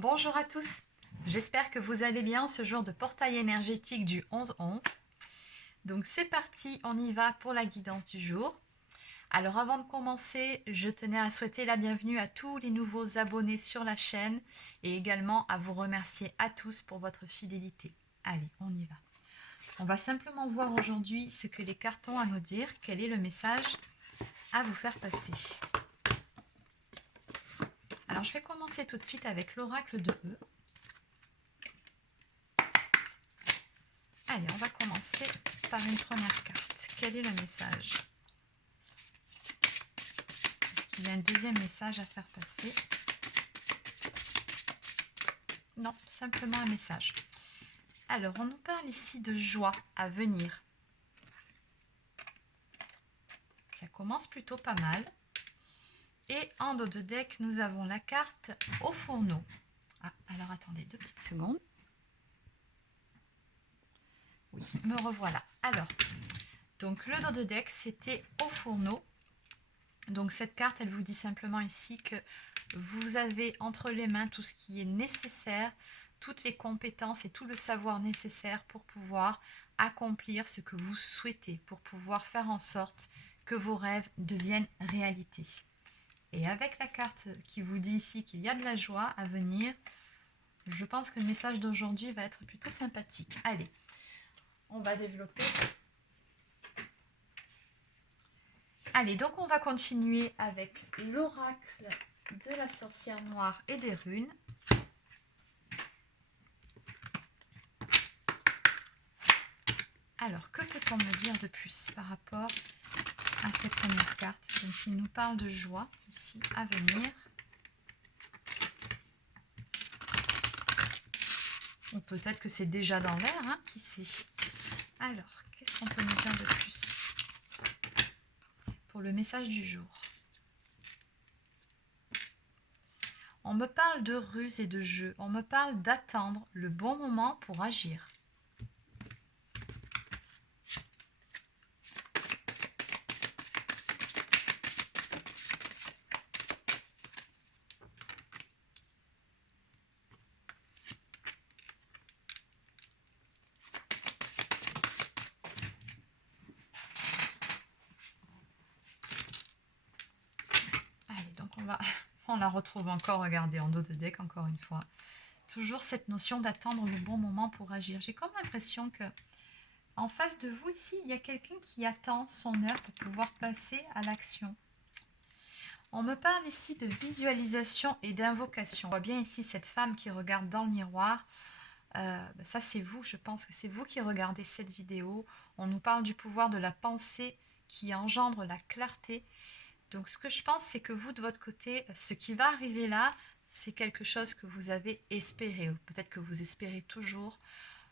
Bonjour à tous, j'espère que vous allez bien ce jour de portail énergétique du 11-11. Donc c'est parti, on y va pour la guidance du jour. Alors avant de commencer, je tenais à souhaiter la bienvenue à tous les nouveaux abonnés sur la chaîne et également à vous remercier à tous pour votre fidélité. Allez, on y va. On va simplement voir aujourd'hui ce que les cartes ont à nous dire, quel est le message à vous faire passer. Alors je vais commencer tout de suite avec l'oracle de E. Allez, on va commencer par une première carte. Quel est le message? Est-ce qu'il y a un deuxième message à faire passer? Non, simplement un message. Alors, on nous parle ici de joie à venir. Ça commence plutôt pas mal. Et en dos de deck, nous avons la carte au fourneau. Ah, alors attendez 2 petites secondes. Oui, me revoilà. Alors, donc le dos de deck, c'était au fourneau. Donc cette carte, elle vous dit simplement ici que vous avez entre les mains tout ce qui est nécessaire, toutes les compétences et tout le savoir nécessaire pour pouvoir accomplir ce que vous souhaitez, pour pouvoir faire en sorte que vos rêves deviennent réalité. Et avec la carte qui vous dit ici qu'il y a de la joie à venir, je pense que le message d'aujourd'hui va être plutôt sympathique. Allez, on va développer. Allez, donc on va continuer avec l'oracle de la sorcière noire et des runes. Alors, que peut-on me dire de plus par rapport à cette première carte? Donc, il nous parle de joie ici à venir. Ou peut-être que c'est déjà dans l'air, hein, qui sait. Alors, qu'est-ce qu'on peut nous dire de plus pour le message du jour? On me parle de ruse et de jeu. On me parle d'attendre le bon moment pour agir. Allez, donc on la retrouve encore, regardez, en dos de deck, encore une fois. Toujours cette notion d'attendre le bon moment pour agir. J'ai comme l'impression que en face de vous ici, il y a quelqu'un qui attend son heure pour pouvoir passer à l'action. On me parle ici de visualisation et d'invocation. On voit bien ici cette femme qui regarde dans le miroir. Ça c'est vous, je pense que c'est vous qui regardez cette vidéo. On nous parle du pouvoir de la pensée qui engendre la clarté. Donc ce que je pense, c'est que vous de votre côté, ce qui va arriver là, c'est quelque chose que vous avez espéré. Peut-être que vous espérez toujours.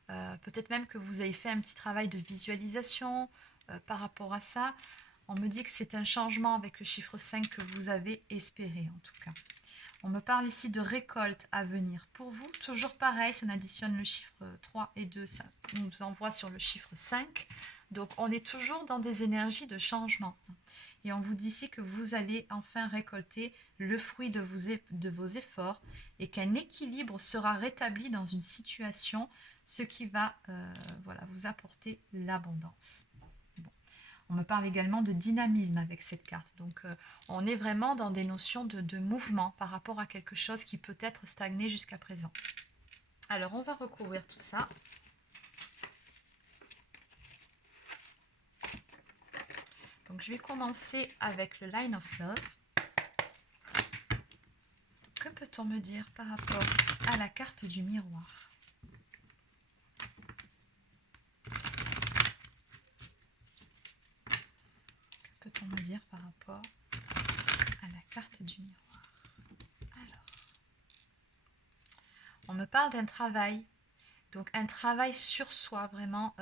Peut-être même que vous avez fait un petit travail de visualisation par rapport à ça. On me dit que c'est un changement avec le chiffre 5 que vous avez espéré en tout cas. On me parle ici de récolte à venir. Pour vous, toujours pareil, si on additionne le chiffre 3 et 2, ça nous envoie sur le chiffre 5. Donc on est toujours dans des énergies de changement. Et on vous dit ici que vous allez enfin récolter le fruit de vos efforts et qu'un équilibre sera rétabli dans une situation, ce qui va vous apporter l'abondance. Bon. On me parle également de dynamisme avec cette carte. Donc on est vraiment dans des notions de mouvement par rapport à quelque chose qui peut être stagné jusqu'à présent. Alors on va recouvrir tout ça. Donc je vais commencer avec le Line of Love. Que peut-on me dire par rapport à la carte du miroir? Que peut-on me dire par rapport à la carte du miroir? Alors, on me parle d'un travail. Donc un travail sur soi, vraiment.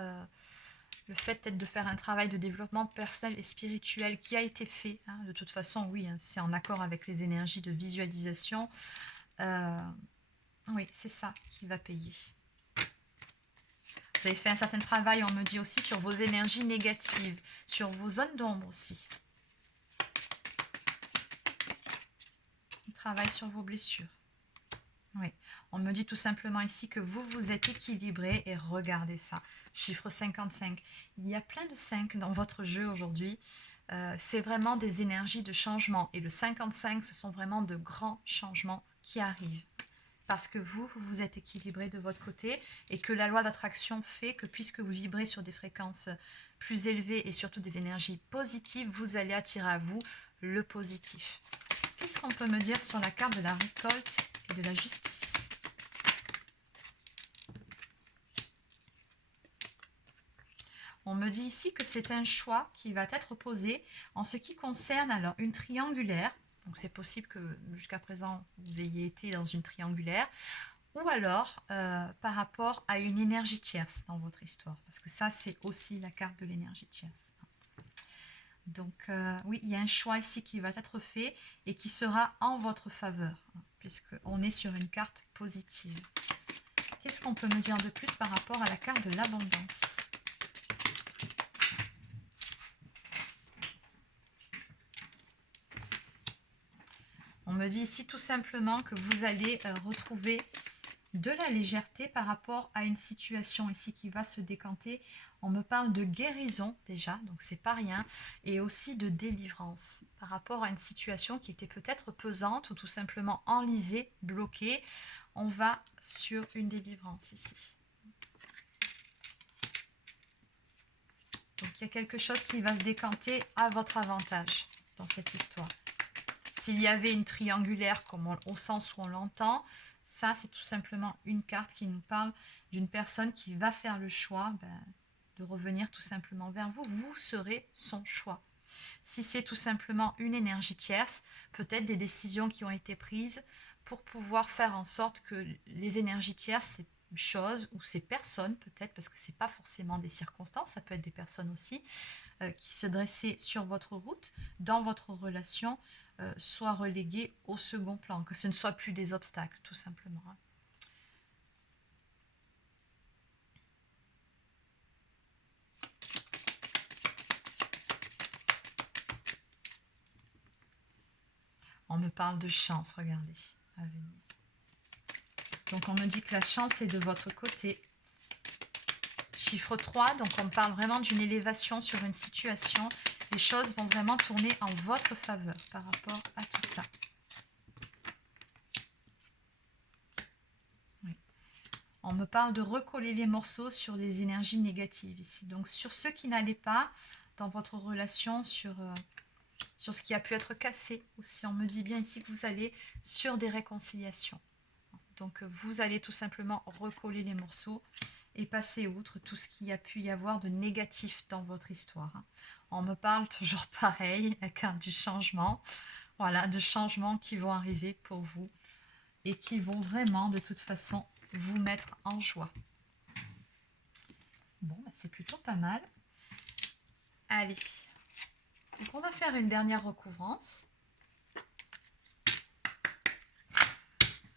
Le fait peut-être de faire un travail de développement personnel et spirituel qui a été fait. Hein, de toute façon, oui, hein, c'est en accord avec les énergies de visualisation. Oui, c'est ça qui va payer. Vous avez fait un certain travail, on me dit aussi, sur vos énergies négatives, sur vos zones d'ombre aussi. Un travail sur vos blessures. Oui, on me dit tout simplement ici que vous êtes équilibré et regardez ça. Chiffre 55. Il y a plein de 5 dans votre jeu aujourd'hui. C'est vraiment des énergies de changement. Et le 55, ce sont vraiment de grands changements qui arrivent. Parce que vous êtes équilibré de votre côté et que la loi d'attraction fait que puisque vous vibrez sur des fréquences plus élevées et surtout des énergies positives, vous allez attirer à vous le positif. Qu'est-ce qu'on peut me dire sur la carte de la récolte et de la justice? On me dit ici que c'est un choix qui va être posé en ce qui concerne alors une triangulaire. Donc c'est possible que jusqu'à présent vous ayez été dans une triangulaire. Ou alors par rapport à une énergie tierce dans votre histoire. Parce que ça c'est aussi la carte de l'énergie tierce. Donc oui, il y a un choix ici qui va être fait et qui sera en votre faveur. Puisqu'on est sur une carte positive. Qu'est-ce qu'on peut me dire de plus par rapport à la carte de l'abondance? On me dit ici tout simplement que vous allez retrouver de la légèreté par rapport à une situation ici qui va se décanter. On me parle de guérison déjà, donc c'est pas rien, et aussi de délivrance par rapport à une situation qui était peut-être pesante ou tout simplement enlisée, bloquée. On va sur une délivrance ici. Donc il y a quelque chose qui va se décanter à votre avantage dans cette histoire. S'il y avait une triangulaire comme au sens où on l'entend, ça c'est tout simplement une carte qui nous parle d'une personne qui va faire le choix de revenir tout simplement vers vous. Vous serez son choix. Si c'est tout simplement une énergie tierce, peut-être des décisions qui ont été prises pour pouvoir faire en sorte que les énergies tierces, ces choses ou ces personnes peut-être, parce que ce n'est pas forcément des circonstances, ça peut être des personnes aussi, qui se dressaient sur votre route, dans votre relation, soient reléguées au second plan, que ce ne soit plus des obstacles, tout simplement. On me parle de chance, regardez, à venir. Donc on me dit que la chance est de votre côté. Chiffre 3, donc on parle vraiment d'une élévation sur une situation. Les choses vont vraiment tourner en votre faveur par rapport à tout ça. Oui. On me parle de recoller les morceaux sur les énergies négatives ici. Donc sur ce qui n'allait pas dans votre relation, sur ce qui a pu être cassé aussi. On me dit bien ici que vous allez sur des réconciliations. Donc vous allez tout simplement recoller les morceaux et passer outre tout ce qu'il y a pu y avoir de négatif dans votre histoire. On me parle toujours pareil, la carte du changement. Voilà, de changements qui vont arriver pour vous et qui vont vraiment de toute façon vous mettre en joie. Bon, c'est plutôt pas mal. Allez, donc on va faire une dernière recouvrance.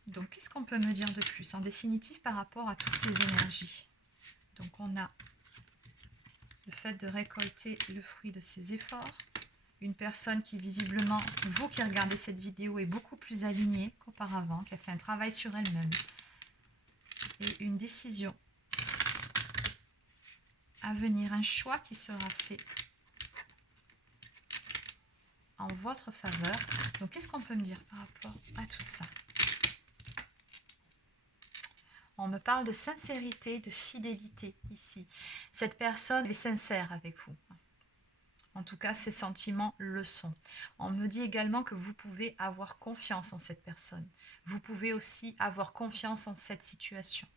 Donc, qu'est-ce qu'on peut me dire de plus en définitive par rapport à toutes ces énergies? Donc, on a le fait de récolter le fruit de ses efforts. Une personne qui visiblement, vous qui regardez cette vidéo, est beaucoup plus alignée qu'auparavant, qui a fait un travail sur elle-même. Et une décision à venir, un choix qui sera fait en votre faveur. Donc, qu'est-ce qu'on peut me dire par rapport à tout ça? On me parle de sincérité, de fidélité ici. Cette personne est sincère avec vous. En tout cas, ses sentiments le sont. On me dit également que vous pouvez avoir confiance en cette personne. Vous pouvez aussi avoir confiance en cette situation.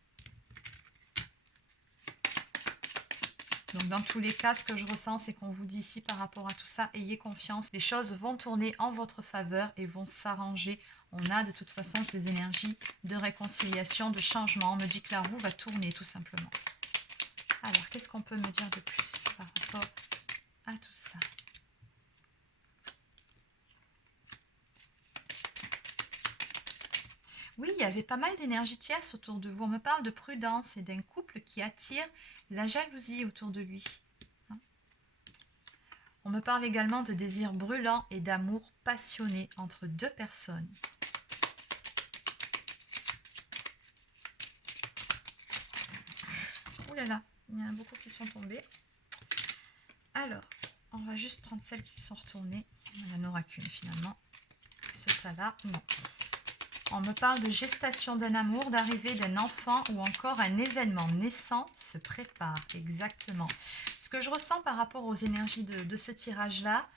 Donc dans tous les cas, ce que je ressens, c'est qu'on vous dit ici par rapport à tout ça, ayez confiance. Les choses vont tourner en votre faveur et vont s'arranger. On a de toute façon ces énergies de réconciliation, de changement. On me dit que la roue va tourner tout simplement. Alors, qu'est-ce qu'on peut me dire de plus par rapport à tout ça? Oui, il y avait pas mal d'énergie tierce autour de vous. On me parle de prudence et d'un couple qui attire la jalousie autour de lui. On me parle également de désir brûlant et d'amour passionné entre deux personnes. là là, il y en a beaucoup qui sont tombés. Alors, on va juste prendre celles qui se sont retournées. Il n'y en aura qu'une finalement. Ce tas-là, non. On me parle de gestation d'un amour, d'arrivée d'un enfant ou encore un événement naissant se prépare. Exactement. Ce que je ressens par rapport aux énergies de ce tirage-là,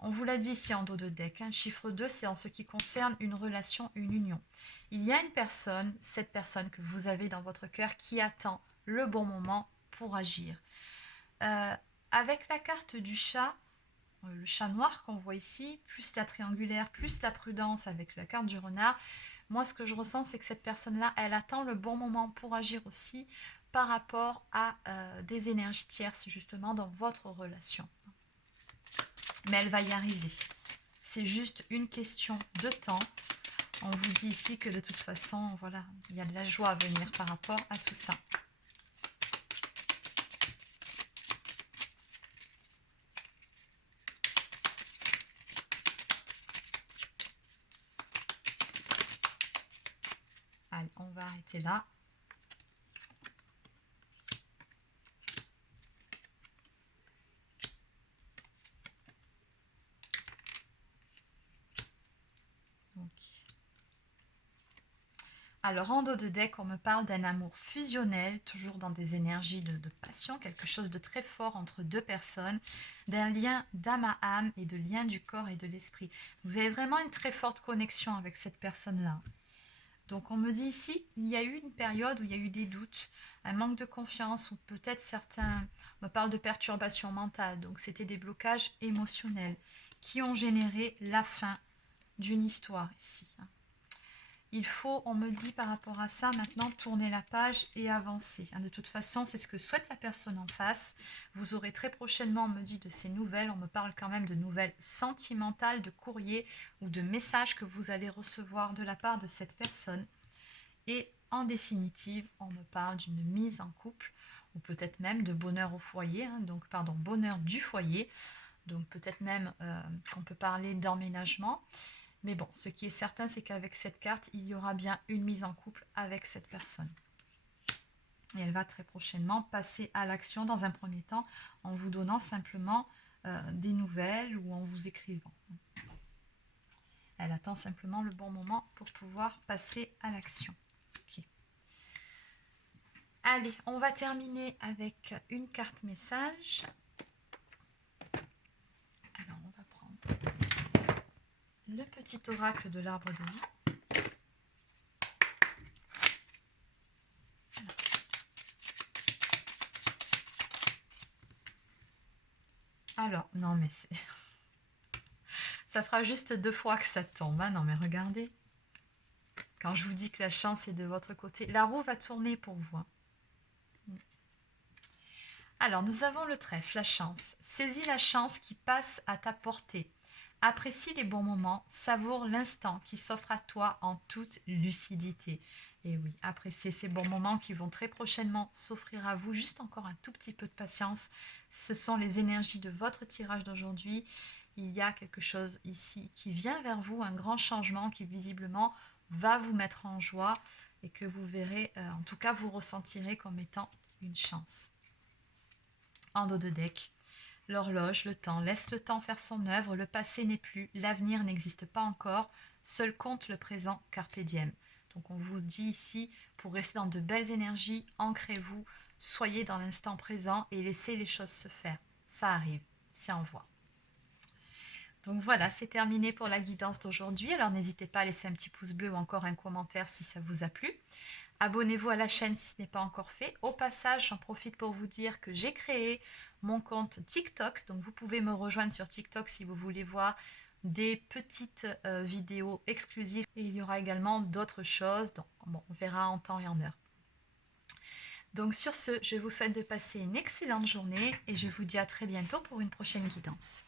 on vous l'a dit ici en dos de deck, hein, chiffre 2, c'est en ce qui concerne une relation, une union. Il y a une personne, cette personne que vous avez dans votre cœur qui attend le bon moment pour agir. Avec la carte du chat, le chat noir qu'on voit ici, plus la triangulaire, plus la prudence avec la carte du renard, moi ce que je ressens c'est que cette personne-là, elle attend le bon moment pour agir aussi par rapport à des énergies tierces justement dans votre relation. Mais elle va y arriver. C'est juste une question de temps. On vous dit ici que de toute façon, voilà, il y a de la joie à venir par rapport à tout ça. Allez, on va arrêter là. Donc. Alors, en dos de deck, on me parle d'un amour fusionnel, toujours dans des énergies de passion, quelque chose de très fort entre deux personnes, d'un lien d'âme à âme et de lien du corps et de l'esprit. Vous avez vraiment une très forte connexion avec cette personne-là. Donc on me dit ici, il y a eu une période où il y a eu des doutes, un manque de confiance, ou peut-être certains me parlent de perturbations mentales, donc c'était des blocages émotionnels qui ont généré la fin d'une histoire ici. Il faut, on me dit par rapport à ça, maintenant tourner la page et avancer. De toute façon, c'est ce que souhaite la personne en face. Vous aurez très prochainement, on me dit, de ces nouvelles. On me parle quand même de nouvelles sentimentales, de courriers ou de messages que vous allez recevoir de la part de cette personne. Et en définitive, on me parle d'une mise en couple ou peut-être même de bonheur au foyer, donc pardon, bonheur du foyer. Donc peut-être même qu'on peut parler d'emménagement. Mais bon, ce qui est certain, c'est qu'avec cette carte, il y aura bien une mise en couple avec cette personne. Et elle va très prochainement passer à l'action dans un premier temps en vous donnant simplement des nouvelles ou en vous écrivant. Elle attend simplement le bon moment pour pouvoir passer à l'action. Okay. Allez, on va terminer avec une carte message. Alors, on va prendre le petit oracle de l'arbre de vie. Alors, non mais c'est... Ça fera juste 2 fois que ça tombe. Hein, non mais regardez. Quand je vous dis que la chance est de votre côté, la roue va tourner pour vous. Alors, nous avons le trèfle, la chance. Saisis la chance qui passe à ta portée. Apprécie les bons moments, savoure l'instant qui s'offre à toi en toute lucidité. Et oui, appréciez ces bons moments qui vont très prochainement s'offrir à vous. Juste encore un tout petit peu de patience. Ce sont les énergies de votre tirage d'aujourd'hui. Il y a quelque chose ici qui vient vers vous, un grand changement qui visiblement va vous mettre en joie et que vous verrez, en tout cas vous ressentirez comme étant une chance. En dos de deck, l'horloge, le temps, laisse le temps faire son œuvre, le passé n'est plus, l'avenir n'existe pas encore, seul compte le présent, carpe diem. Donc on vous dit ici, pour rester dans de belles énergies, ancrez-vous, soyez dans l'instant présent et laissez les choses se faire. Ça arrive, c'est en voie. Donc voilà, c'est terminé pour la guidance d'aujourd'hui. Alors n'hésitez pas à laisser un petit pouce bleu ou encore un commentaire si ça vous a plu. Abonnez-vous à la chaîne si ce n'est pas encore fait. Au passage, j'en profite pour vous dire que j'ai créé mon compte TikTok. Donc vous pouvez me rejoindre sur TikTok si vous voulez voir des petites vidéos exclusives. Et il y aura également d'autres choses. Donc bon, on verra en temps et en heure. Donc sur ce, je vous souhaite de passer une excellente journée et je vous dis à très bientôt pour une prochaine guidance.